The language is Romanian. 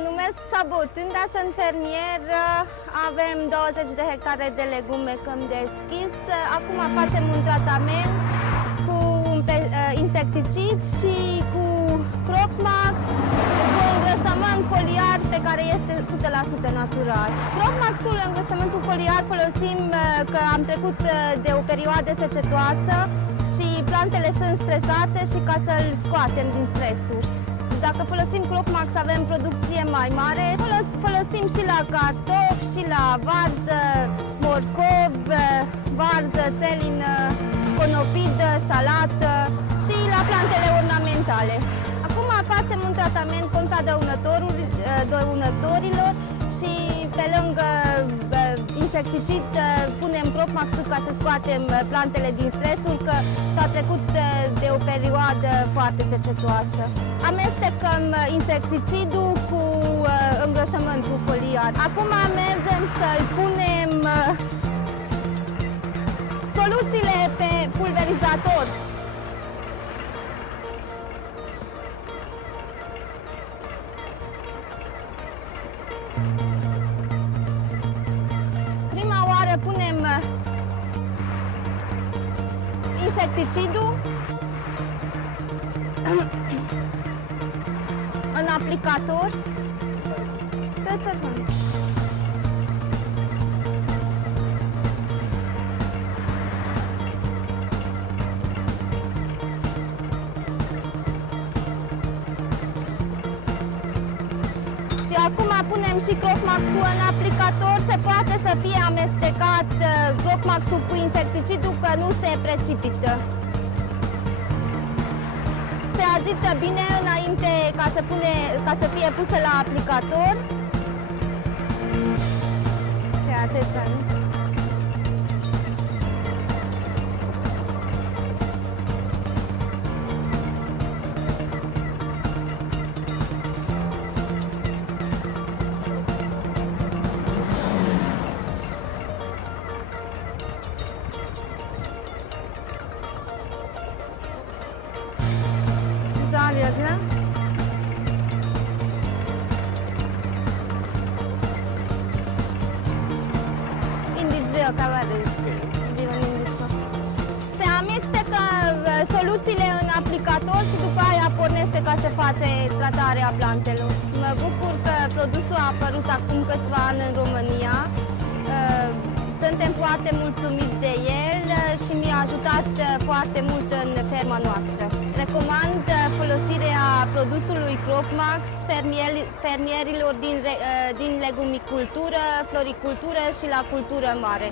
Mă numesc Sabo Tunda, sunt fermier, avem 20 de hectare de legume câmp deschis. Acum facem un tratament cu un insecticid și cu Cropmax, cu îngrășământ foliar pe care este 100% natural. Cropmaxul, îngrășământul foliar, folosim că am trecut de o perioadă secetoasă și plantele sunt stresate și ca să-l scoatem din stresuri. Dacă folosim Cropmax avem producție mai mare. Folosim și la cartofi, și la varză, morcov, varză, țelină, conopidă, salată și la plantele ornamentale. Acum facem un tratament contra dăunătorilor și pe lângă insecticid punem Cropmax-ul ca să scoatem plantele din stresul, că s-a trecut de o perioadă foarte secetoasă. Amestecăm insecticidul cu îngrășământul foliar. Acum mergem să-i punem soluțiile pe pulverizator. Prima oară punem insecticidul în aplicator. Și acum punem și Cropmax-ul în aplicator. Se poate să fie amestecat Cropmax-ul cu insecticidul, că nu se precipită. Se agită bine înainte ca să fie pusă la aplicator. Pe atâta. Zaviadı. Indici cavare. Se amestecă soluțiile în aplicator și după aia pornește ca să face tratarea plantelor. Mă bucur că produsul a apărut acum câțiva ani în România. Suntem foarte mulțumiți de el și mi-a ajutat foarte mult în ferma noastră. Recomand folosirea produsului Cropmax fermierilor din legumicultură, floricultură și la cultură mare.